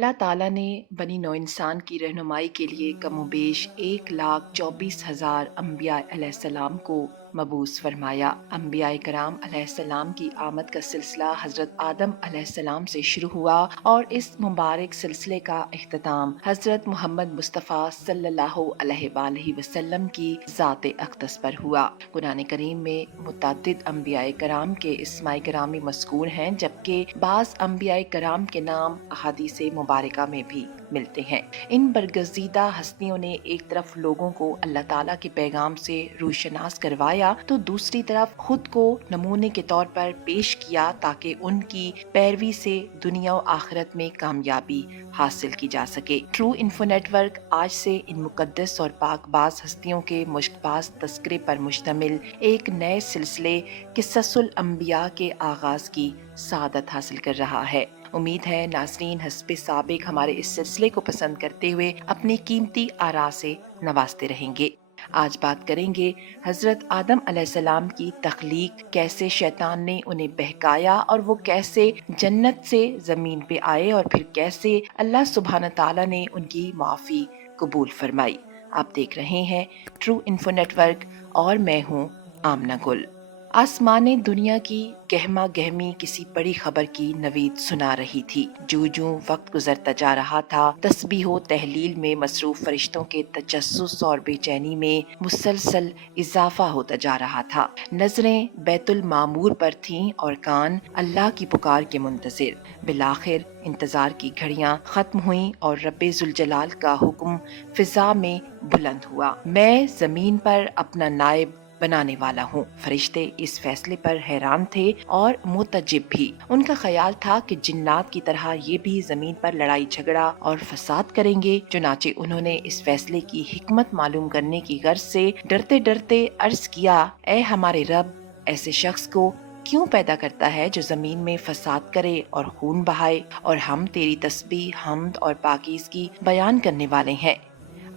अल्लाह ताला ने बनी नौ इंसान की रहनुमाई के लिए कमोबेश 1,24,000 अम्बिया अलैहिस्सलाम को मबूस फरमाया। अम्बिया कराम अलैहिस्सलाम की आमद का सिलसिला हजरत आदम अलैहिस्सलाम से शुरू हुआ और इस मुबारक सिलसिले का इख्तिताम हजरत मोहम्मद मुस्तफ़ा सल्लल्लाहु अलैहि वसल्लम की ज़ात अक़दस पर हुआ। कुरान करीम में मुतअद्दिद अम्बिया कराम के इस्माए गिरामी मज़कूर हैं, जबकि बाज़ अम्बिया कराम के नाम अहादीस मुबारका में भी मिलते हैं। इन बरगज़ीदा हस्तियों ने एक तरफ लोगों को अल्लाह ताला के पैगाम से रूशनास करवाया तो दूसरी तरफ खुद को नमूने के तौर पर पेश किया ताकि उनकी पैरवी से दुनिया और आखिरत में कामयाबी हासिल की जा सके। ट्रू इन्फो नेटवर्क आज से इन मुकद्दस और पाकबाज हस्तियों के मुश्कबाज तस्करे पर मुश्तमिल एक नए सिलसिले किस्सुल अंबिया के आगाज की सादत हासिल कर रहा है। उम्मीद है नाज़रीन हस्बे साबिक हमारे इस सिलसिले को पसंद करते हुए अपनी कीमती आरा से नवाजते रहेंगे। आज बात करेंगे हजरत आदम अलैहिस्सलाम की तख्लीक, कैसे शैतान ने उन्हें बहकाया और वो कैसे जन्नत से जमीन पे आए और फिर कैसे अल्लाह सुब्हान ताला ने उनकी माफ़ी कबूल फरमाई। आप देख रहे हैं ट्रू इन्फो नेटवर्क और मैं हूँ आमना गुल। आसमाने दुनिया की गहमा गहमी किसी बड़ी खबर की नवीद सुना रही थी। जूं जूं वक्त गुजरता जा रहा था, तस्बीह तहलील में मसरूफ फरिश्तों के तजस्सुस और बेचैनी में मुसलसल इजाफा होता जा रहा था। नजरें बैतुल मामूर पर थीं और कान अल्लाह की पुकार के मुंतजिर। बिलाखिर इंतजार की घड़ियां खत्म हुईं और रब्बे जुल जलाल का हुक्म फिजा में बुलंद हुआ, मैं जमीन पर अपना नायब बनाने वाला हूँ। फरिश्ते इस फैसले पर हैरान थे और मुतजिब भी। उनका ख्याल था कि जिन्नात की तरह ये भी जमीन पर लड़ाई झगड़ा और फसाद करेंगे। चुनाचे उन्होंने इस फैसले की हिकमत मालूम करने की गर्ज से डरते डरते अर्ज किया, ऐ हमारे रब, ऐसे शख्स को क्यों पैदा करता है जो जमीन में फसाद करे और खून बहाए, और हम तेरी तस्बीह, हम्द और पाकीज़गी बयान करने वाले हैं।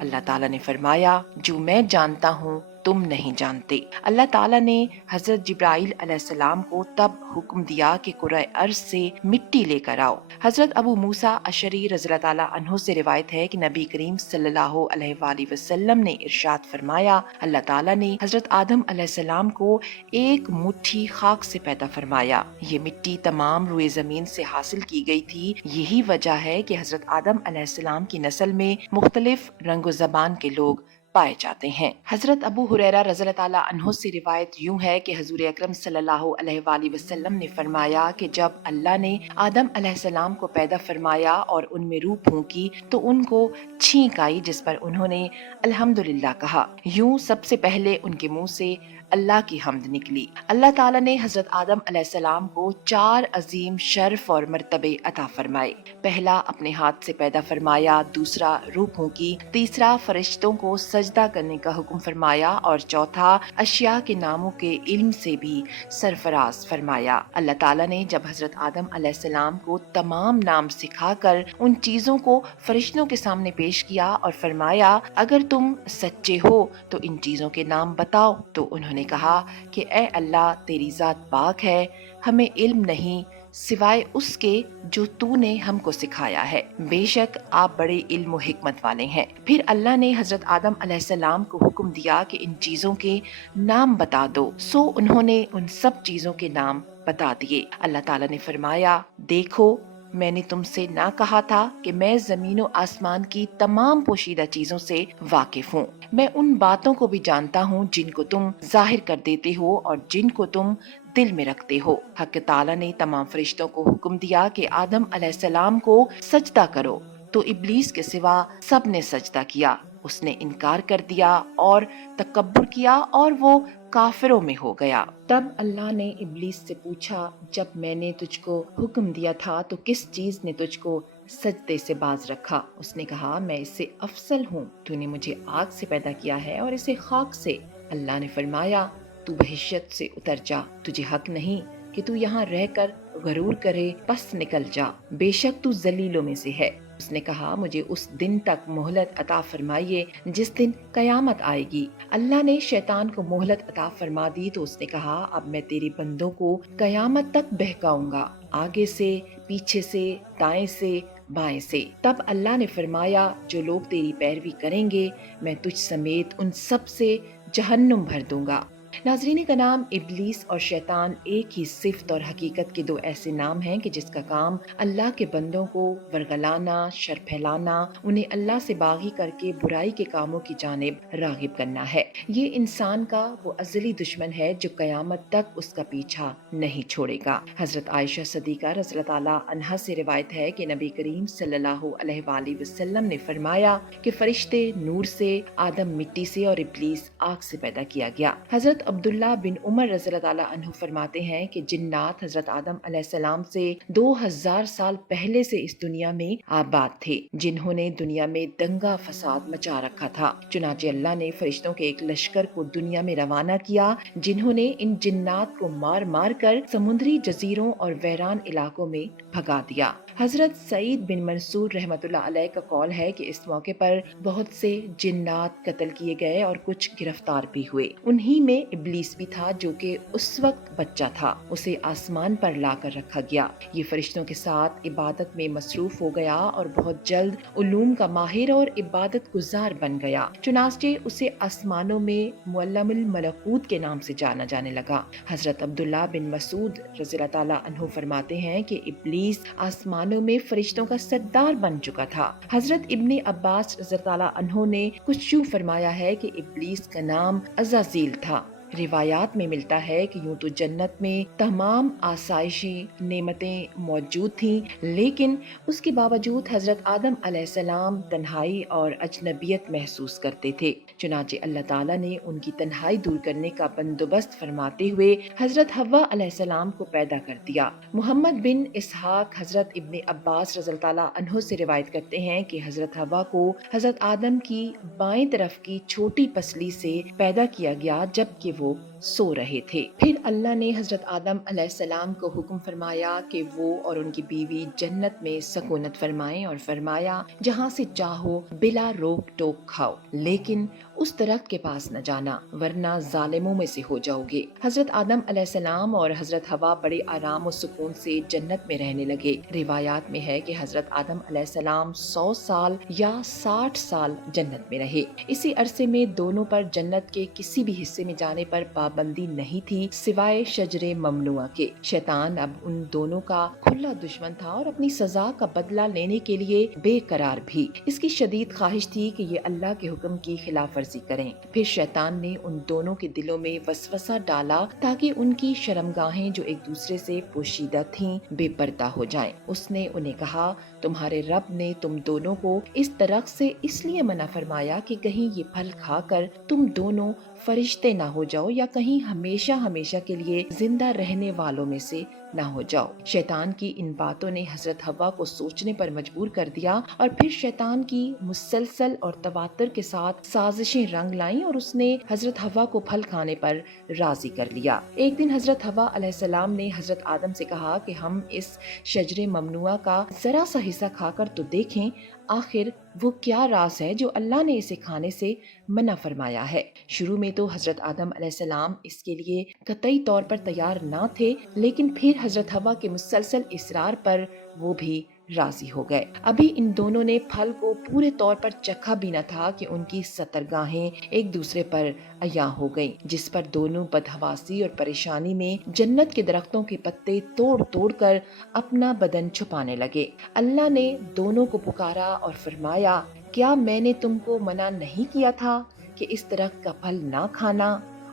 अल्लाह ताला ने फरमाया, जो मैं जानता हूँ तुम नहीं जानते। अल्लाह ताला ने हजरत जिब्राइल अलैहिस्सलाम को तब हुक्म दिया कि कुराए अर्ज से मिट्टी लेकर आओ। हजरत अबू मूसा अशरी रज़ियल्लाहु ताला अन्हु से रिवायत है कि नबी करीम सल्लल्लाहु अलैहि वसल्लम ने इरशाद फरमाया, अल्लाह ताला ने हजरत आदम अलैहिस्सलाम को एक मुट्ठी खाक से पैदा फरमाया। ये मिट्टी तमाम रुए जमीन से हासिल की गई थी। यही वजह है कि हजरत आदम अलैहिस्सलाम की नस्ल में मुख्तलिफ रंगो ज़बान के लोग पाए जाते हैं। हजरत अबू हुरैरा रज़ियल्लाहु ताला अन्हु से रिवायत यूं है कि हजूर अकरम सल्लल्लाहु अलैहि वसल्लम ने फरमाया कि जब अल्लाह ने आदम अलैहिस्सलाम को पैदा फरमाया और उनमें रूह फूंकी तो उनको छींक आई, जिस पर उन्होंने अल्हम्दुलिल्लाह कहा। यूं सबसे पहले उनके मुंह से अल्लाह की हम्द निकली। अल्लाह ताला ने हजरत आदम अलैहिस्सलाम को 4 अजीम शर्फ और मर्तबे अता फरमाए। पहला अपने हाथ से पैदा फरमाया, दूसरा रूह फूंकी, तीसरा फरिश्तों को सजदा करने का हुक्म फरमाया और चौथा अशिया के नामों के इल्म से भी सरफराज फरमाया। अल्लाह ताला ने जब हजरत आदम अलैहिस्सलाम को तमाम नाम सिखाकर उन चीजों को फरिश्तों के सामने पेश किया और फरमाया, अगर तुम सच्चे हो तो इन चीजों के नाम बताओ, तो उन्होंने कहा कि ए अल्लाह, तेरी जात पाक है, हमें इल्म नहीं सिवाय उसके जो तूने हमको सिखाया है। बेशक आप बड़े इल्म व हिकमत वाले हैं। फिर अल्लाह ने हजरत आदम अलैहिस्सलाम को हुक्म दिया कि इन चीजों के नाम बता दो। सो उन्होंने उन सब चीजों के नाम बता दिए। अल्लाह ताला ने फरमाया, देखो, मैंने तुमसे ना कहा था कि मैं जमीन और आसमान की तमाम पोशीदा चीजों से वाकिफ हूँ। मैं उन बातों को भी जानता हूँ जिनको तुम जाहिर कर देते हो और जिनको तुम दिल में रखते हो। हक ताला ने तमाम फरिश्तों को हुक्म दिया कि आदम अलैहिस्सलाम को सजदा करो, तो इब्लीस के सिवा सब ने सजदा किया। उसने इनकार कर दिया और तकब्बुर किया और वो काफिरों में हो गया। तब अल्लाह ने इब्लीस से पूछा, जब मैंने तुझको हुक्म दिया था तो किस चीज ने तुझको सजदे से बाज रखा? उसने कहा, मैं इससे अफसल हूँ। तूने मुझे आग से पैदा किया है और इसे खाक से। अल्लाह ने फरमाया, तू बहिश्यत से उतर जा, तुझे हक नहीं कि तू यहाँ रहकर गरूर करे, बस निकल जा, बेशक तू जलीलों में से है। उसने कहा, मुझे उस दिन तक मोहलत अता फरमाइए जिस दिन कयामत आएगी। अल्लाह ने शैतान को मोहलत अता फरमा दी तो उसने कहा, अब मैं तेरे बंदों को कयामत तक बहकाऊंगा, आगे से, पीछे से, दाएं से, बाएं से। तब अल्लाह ने फरमाया, जो लोग तेरी पैरवी करेंगे मैं तुझ समेत उन सब से जहन्नुम भर दूंगा। नाज़रीन का नाम, इब्लीस और शैतान एक ही सिफ्त और हकीकत के दो ऐसे नाम हैं कि जिसका काम अल्लाह के बंदों को वरगलाना, शर फैलाना, उन्हें अल्लाह से बागी करके बुराई के कामों की जानिब रागिब करना है। ये इंसान का वो अज़ली दुश्मन है जो क़यामत तक उसका पीछा नहीं छोड़ेगा। हज़रत आयशा सदीक़ा रज़ियल्लाहु ताला अन्हा से रिवायत है कि नबी करीम सल्लल्लाहु अलैहि वसल्लम ने फरमाया कि फरिश्ते नूर से, आदम मिट्टी से और इब्लीस आग से पैदा किया गया। हज़रत अब्दुल्ला बिन उमर रज़ियल्लाहु ताला अन्हु फरमाते हैं कि जिन्नात हज़रत आदम अलैहिस्सलाम से 2000 साल पहले से इस दुनिया में आबाद थे, जिन्होंने दुनिया में दंगा फसाद मचा रखा था। चुनाचे अल्लाह ने फरिश्तों के एक लश्कर को दुनिया में रवाना किया, जिन्होंने इन जिन्नात को मार मार कर समुद्री जजीरों और वैरान इलाकों में भगा दिया। हजरत सईद बिन मंसूर रहमतुल्लाह अलैह का कौल है कि इस मौके पर बहुत से जिन्नात कत्ल किए गए और कुछ गिरफ्तार भी हुए। उन्हीं में इब्लीस भी था, जो कि उस वक्त बच्चा था। उसे आसमान पर लाकर रखा गया। ये फरिश्तों के साथ इबादत में मसरूफ हो गया और बहुत जल्द उलूम का माहिर और इबादत गुजार बन गया। चुनाचे उसे आसमानों में मुअल्लमुल मलकूत के नाम से जाना जाने लगा। हजरत अब्दुल्ला बिन मसूद रज़ियल्लाहु ताला अन्हु फरमाते हैं कि इब्लीस आसमानों में फरिश्तों का सरदार बन चुका था। हजरत इब्ने अब्बास रज़ियल्लाहु ताला अन्हु ने कुछ यूं फरमाया है कि इब्लीस का नाम अज़ाज़ील था। रिवायात में मिलता है कि यूं तो जन्नत में तमाम आसाइशें, नेमतें मौजूद थीं, लेकिन उसके बावजूद हजरत आदम अलैहिस्सलाम तन्हाई और अजनबियत महसूस करते थे। चुनाचे अल्लाह ताला ने उनकी तन्हाई दूर करने का बंदोबस्त फरमाते हुए हजरत हव्वा अलैहिस्सलाम को पैदा कर दिया। मोहम्मद बिन इसहाक हजरत इब्ने अब्बास रज़ियल्लाहु ताला अन्हु से रिवायत करते हैं कि हजरत हव्वा को हजरत आदम की बाएं तरफ की छोटी पसली से पैदा किया गया, जबकि वो सो रहे थे। फिर अल्लाह ने हजरत आदम अलैहिस्सलाम को हुक्म फरमाया कि वो और उनकी बीवी जन्नत में सकूनत फरमाएं और फरमाया, जहाँ से चाहो बिला रोक टोक खाओ, लेकिन उस दरख्त के पास न जाना, वरना जालिमों में से हो जाओगे। हजरत आदम अलैहिस्सलाम और हजरत हवा बड़े आराम और सुकून से जन्नत में रहने लगे। रिवायात में है कि हजरत आदम अलैहिस्सलाम 100 साल या 60 साल जन्नत में रहे। इसी अरसे में दोनों पर जन्नत के किसी भी हिस्से में जाने पर पाबंदी नहीं थी, सिवाय शजरे ममनुआ के। शैतान अब उन दोनों का खुला दुश्मन था और अपनी सजा का बदला लेने के लिए बेकरार भी। इसकी शदीद ख्वाहिश थी कि ये अल्लाह के हुक्म की खिलाफ वर्जी करें। फिर शैतान ने उन दोनों के दिलों में वसवसा डाला ताकि उनकी शर्मगाहें जो एक दूसरे से पोशीदा थीं, बेपर्दा हो जाएं। उसने उन्हें कहा, तुम्हारे रब ने तुम दोनों को इस दरख्त से इसलिए मना फरमाया कि कहीं ये फल खाकर तुम दोनों फरिश्ते ना हो जाओ या कहीं हमेशा हमेशा के लिए जिंदा रहने वालों में से ना हो जाओ। शैतान की इन बातों ने हजरत हव्वा को सोचने पर मजबूर कर दिया और फिर शैतान की मुसलसल और तवातर के साथ साजिशें रंग लाईं और उसने हजरत हव्वा को फल खाने पर राजी कर लिया। एक दिन हजरत हव्वा अलैहिस्सलाम ने हजरत आदम से कहा कि हम इस शजरे ममनुआ का जरा सा हिस्सा खाकर तो देखें, आखिर वो क्या राज है जो अल्लाह ने इसे खाने से मना फरमाया है। शुरू में तो हजरत आदम अलैहिस्सलाम इसके लिए कतई तौर पर तैयार ना थे, लेकिन फिर हजरत हव्वा के मुसलसल इसरार पर वो भी राजी हो गए। अभी इन दोनों ने फल को पूरे तौर पर चखा भी न था कि उनकी सतरगाहें एक दूसरे पर अया हो गईं, जिस पर दोनों बदहवासी और परेशानी में जन्नत के दरख्तों के पत्ते तोड़ तोड़ कर अपना बदन छुपाने लगे। अल्लाह ने दोनों को पुकारा और फरमाया, क्या मैंने तुमको मना नहीं किया था कि इस दरख्त का फल ना खाना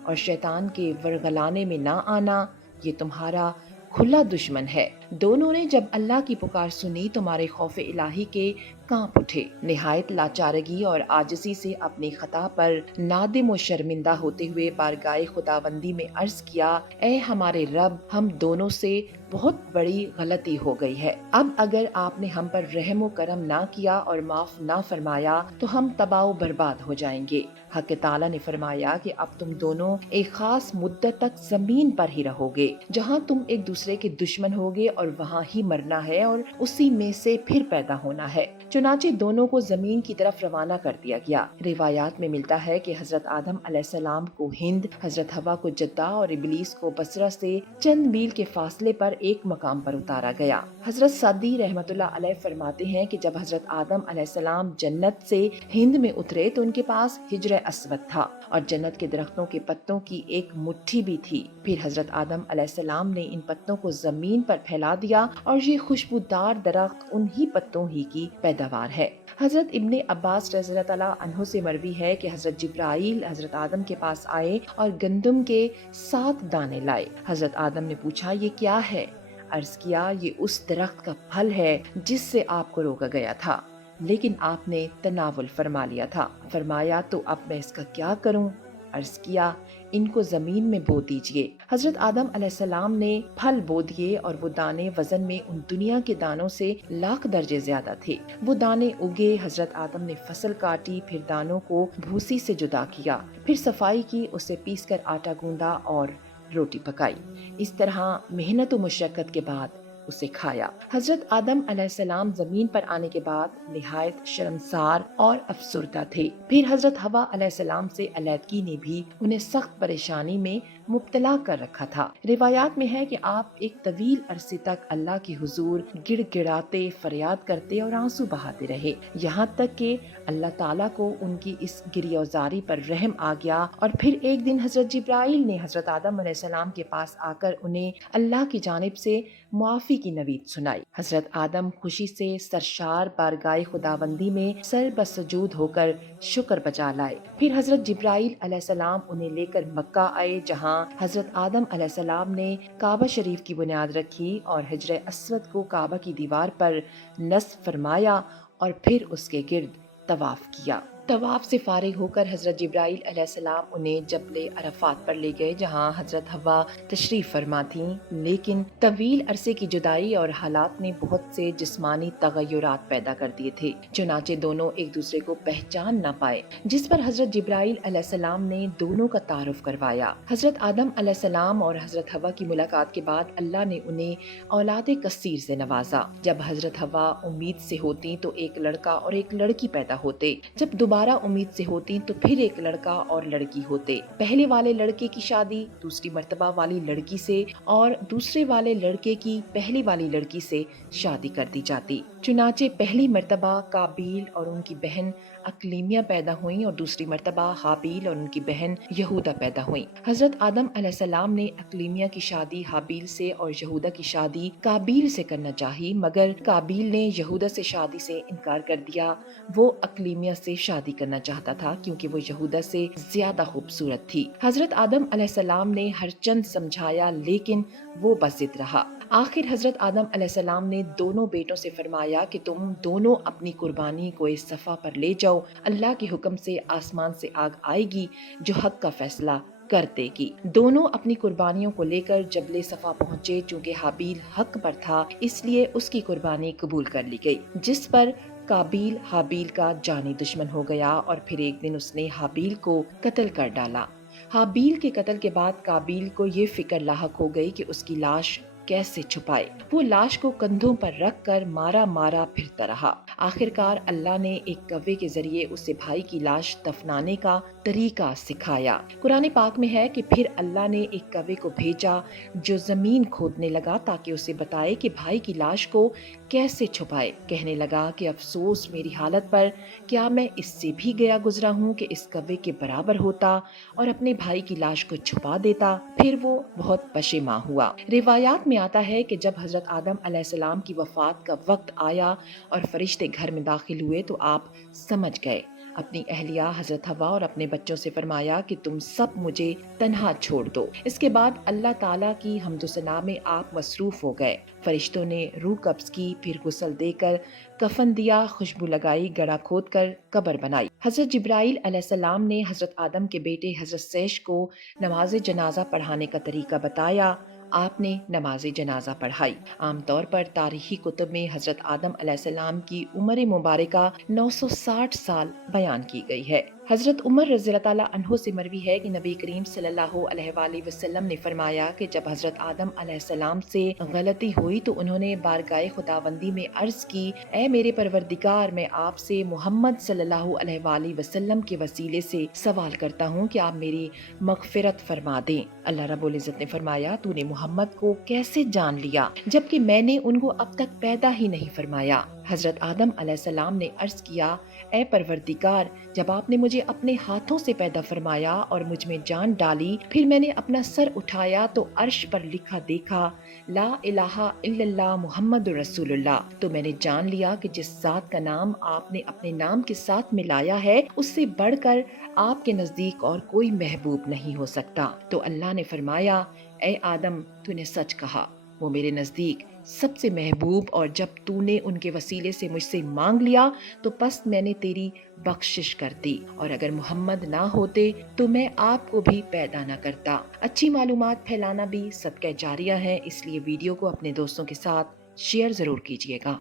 और शैतान के वरगलाने में ना आना? ये तुम्हारा खुला दुश्मन है। दोनों ने जब अल्लाह की पुकार सुनी तो मारे खौफे इलाही के कांप उठे। निहायत लाचारगी और आजिज़ी से अपनी खता पर नादिम और शर्मिंदा होते हुए बारगाए खुदावंदी में अर्ज किया, ऐ हमारे रब, हम दोनों से बहुत बड़ी गलती हो गई है। अब अगर आपने हम पर रहम व करम ना किया और माफ ना फरमाया तो हम तबाह बर्बाद हो जाएंगे। حق تعالی نے فرمایا کہ اب تم دونوں ایک خاص مدت تک زمین پر ہی رہو گے، جہاں تم ایک دوسرے کے دشمن ہوگے اور وہاں ہی مرنا ہے اور اسی میں سے پھر پیدا ہونا ہے۔ چنانچہ دونوں کو زمین کی طرف روانہ کر دیا گیا۔ روایات میں ملتا ہے کہ حضرت آدم علیہ السلام کو ہند، حضرت حوا کو جدہ اور ابلیس کو بصرہ سے چند میل کے فاصلے پر ایک مقام پر اتارا گیا۔ حضرت سعدی رحمۃ اللہ علیہ فرماتے ہیں کہ جب حضرت آدم علیہ السلام جنت سے ہند میں اترے تو ان کے پاس حجر اسود تھا اور جنت کے درختوں کے پتوں کی ایک مٹھی بھی تھی۔ پھر حضرت آدم علیہ السلام نے ان پتوں کو زمین پر پھیلا دیا اور یہ خوشبودار درخت انہی پتوں ہی کی پیداوار ہے۔ حضرت ابن عباس رضی اللہ تعالیٰ عنہ سے مروی ہے کہ حضرت جبرائیل حضرت آدم کے پاس آئے اور گندم کے 7 دانے لائے۔ حضرت آدم نے پوچھا یہ کیا ہے؟ عرض کیا یہ اس درخت کا پھل ہے جس سے آپ کو روکا گیا تھا، لیکن آپ نے تناول فرما لیا تھا۔ فرمایا تو اب میں اس کا کیا کروں؟ عرض کیا ان کو زمین میں بو دیجئے۔ حضرت آدم علیہ السلام نے پھل بو دیے اور وہ دانے وزن میں ان دنیا کے دانوں سے لاکھ درجے زیادہ تھے۔ وہ دانے اگے، حضرت آدم نے فصل کاٹی، پھر دانوں کو بھوسی سے جدا کیا، پھر صفائی کی، اسے پیس کر آٹا گوندا اور روٹی پکائی۔ اس طرح محنت و مشقت کے بعد اسے کھایا۔ حضرت آدم علیہ السلام زمین پر آنے کے بعد نہایت شرمسار اور افسردہ تھے۔ پھر حضرت حوا علیہ السلام سے علیحدگی نے بھی انہیں سخت پریشانی میں مبتلا کر رکھا تھا۔ روایات میں ہے کہ آپ ایک طویل عرصے تک اللہ کے حضور گڑ گڑاتے، فریاد کرتے اور آنسو بہاتے رہے، یہاں تک کہ اللہ تعالیٰ کو ان کی اس گریہزاری پر رحم آ گیا اور پھر ایک دن حضرت جبرائیل نے حضرت آدم علیہ السلام کے پاس آ کر انہیں اللہ کی جانب سے معافی کی نوید سنائی۔ حضرت آدم خوشی سے سرشار بارگاہ خداوندی میں سر بسجود ہو کر شکر بجا لائے۔ پھر حضرت جبرائیل علیہ السلام انہیں لے کر مکہ آئے، جہاں حضرت آدم علیہ السلام نے کعبہ شریف کی بنیاد رکھی اور حجر اسود کو کعبہ کی دیوار پر نصب فرمایا اور پھر اس کے گرد طواف کیا۔ طواف سے فارغ ہو کر حضرت جبرائیل علیہ السلام انہیں جبل عرفات پر لے گئے، جہاں حضرت حوا تشریف فرما تھیں، لیکن طویل عرصے کی جدائی اور حالات نے بہت سے جسمانی تغیرات پیدا کر دیے تھے، چنانچہ دونوں ایک دوسرے کو پہچان نہ پائے، جس پر حضرت جبرائیل علیہ السلام نے دونوں کا تعارف کروایا۔ حضرت آدم علیہ السلام اور حضرت حوا کی ملاقات کے بعد اللہ نے انہیں اولاد کثیر سے نوازا۔ جب حضرت حوا امید سے ہوتی تو ایک لڑکا اور ایک لڑکی پیدا ہوتے، جب دوبارہ امید سے ہوتی تو پھر ایک لڑکا اور لڑکی ہوتے۔ پہلے والے لڑکے کی شادی دوسری مرتبہ والی لڑکی سے اور دوسرے والے لڑکے کی پہلی والی لڑکی سے شادی کر دی جاتی۔ چنانچہ پہلی مرتبہ کابیل اور ان کی بہن اقلیمیہ پیدا ہوئیں اور دوسری مرتبہ حابیل اور ان کی بہن یہودا پیدا ہوئیں۔ حضرت آدم علیہ السلام نے اقلیمیہ کی شادی حابیل سے اور یہودا کی شادی کابیل سے کرنا چاہی، مگر کابیل نے یہودا سے شادی سے انکار کر دیا۔ وہ اقلیمیہ سے شادی کرنا چاہتا تھا کیونکہ وہ یہودا سے زیادہ خوبصورت تھی۔ حضرت آدم علیہ السلام نے ہر چند سمجھایا لیکن وہ بضد رہا۔ آخر حضرت آدم علیہ السلام نے دونوں بیٹوں سے فرمایا کہ تم دونوں اپنی قربانی کو اس صفا پر لے جاؤ، اللہ کے حکم سے آسمان سے آگ آئے گی جو حق کا فیصلہ کر دے گی۔ دونوں اپنی قربانیوں کو لے کر جبل صفا پہنچے، چونکہ حابیل حق پر تھا اس لیے اس کی قربانی قبول کر لی گئی، جس پر کابیل حابیل کا جانی دشمن ہو گیا اور پھر ایک دن اس نے حابیل کو قتل کر ڈالا۔ حابیل کے قتل کے بعد کابیل کو یہ فکر لاحق ہو گئی کہ اس کی لاش کیسے چھپائے۔ وہ لاش کو کندھوں پر رکھ کر مارا مارا پھرتا رہا۔ آخرکار اللہ نے ایک کوے کے ذریعے اسے بھائی کی لاش دفنانے کا طریقہ سکھایا۔ قرآن پاک میں ہے کہ پھر اللہ نے ایک کوے کو بھیجا جو زمین کھودنے لگا تاکہ اسے بتائے کہ بھائی کی لاش کو کیسے چھپائے۔ کہنے لگا کہ افسوس میری حالت پر، کیا میں اس سے بھی گیا گزرا ہوں کہ اس کوے کے برابر ہوتا اور اپنے بھائی کی لاش کو چھپا دیتا۔ پھر وہ بہت پشیماں ہوا۔ روایات میں آتا ہے کہ جب حضرت آدم علیہ السلام کی وفات کا وقت آیا اور فرشتے گھر میں داخل ہوئے تو آپ سمجھ گئے۔ اپنی اہلیہ حضرت حوا اور اپنے بچوں سے فرمایا کہ تم سب مجھے تنہا چھوڑ دو۔ اس کے بعد اللہ تعالیٰ کی حمد و ثنا میں آپ مصروف ہو گئے۔ فرشتوں نے روح قبض کی، پھر غسل دے کر کفن دیا، خوشبو لگائی، گڑھا کھود کر قبر بنائی۔ حضرت جبرائیل علیہ السلام نے حضرت آدم کے بیٹے حضرت سیش کو نماز جنازہ پڑھانے کا طریقہ بتایا۔ آپ نے نماز جنازہ پڑھائی۔ عام طور پر تاریخی کتب میں حضرت آدم علیہ السلام کی عمر مبارکہ 960 سال بیان کی گئی ہے۔ حضرت عمر رضی اللہ تعالیٰ عنہ سے مروی ہے کہ نبی کریم صلی اللہ علیہ وآلہ وسلم نے فرمایا کہ جب حضرت آدم علیہ السلام سے غلطی ہوئی تو انہوں نے بارگاہ خداوندی میں عرض کی، اے میرے پروردگار، میں آپ سے محمد صلی اللہ علیہ وآلہ وسلم کے وسیلے سے سوال کرتا ہوں کہ آپ میری مغفرت فرما دیں۔ اللہ رب العزت نے فرمایا، تو نے محمد کو کیسے جان لیا جبکہ میں نے ان کو اب تک پیدا ہی نہیں فرمایا؟ حضرت آدم علیہ السلام نے عرض کیا، اے پروردگار، جب آپ نے مجھے اپنے ہاتھوں سے پیدا فرمایا اور مجھ میں جان ڈالی، پھر میں نے اپنا سر اٹھایا تو عرش پر لکھا دیکھا، لا الہ الا اللہ محمد رسول اللہ، تو میں نے جان لیا کہ جس ذات کا نام آپ نے اپنے نام کے ساتھ ملایا ہے، اس سے بڑھ کر آپ کے نزدیک اور کوئی محبوب نہیں ہو سکتا۔ تو اللہ نے فرمایا، اے آدم، تو نے سچ کہا، وہ میرے نزدیک سب سے محبوب، اور جب تو نے ان کے وسیلے سے مجھ سے مانگ لیا تو پس میں نے تیری بخشش کر دی، اور اگر محمد نہ ہوتے تو میں آپ کو بھی پیدا نہ کرتا۔ اچھی معلومات پھیلانا بھی صدقہ جاریہ ہے، اس لیے ویڈیو کو اپنے دوستوں کے ساتھ شیئر ضرور کیجیے گا۔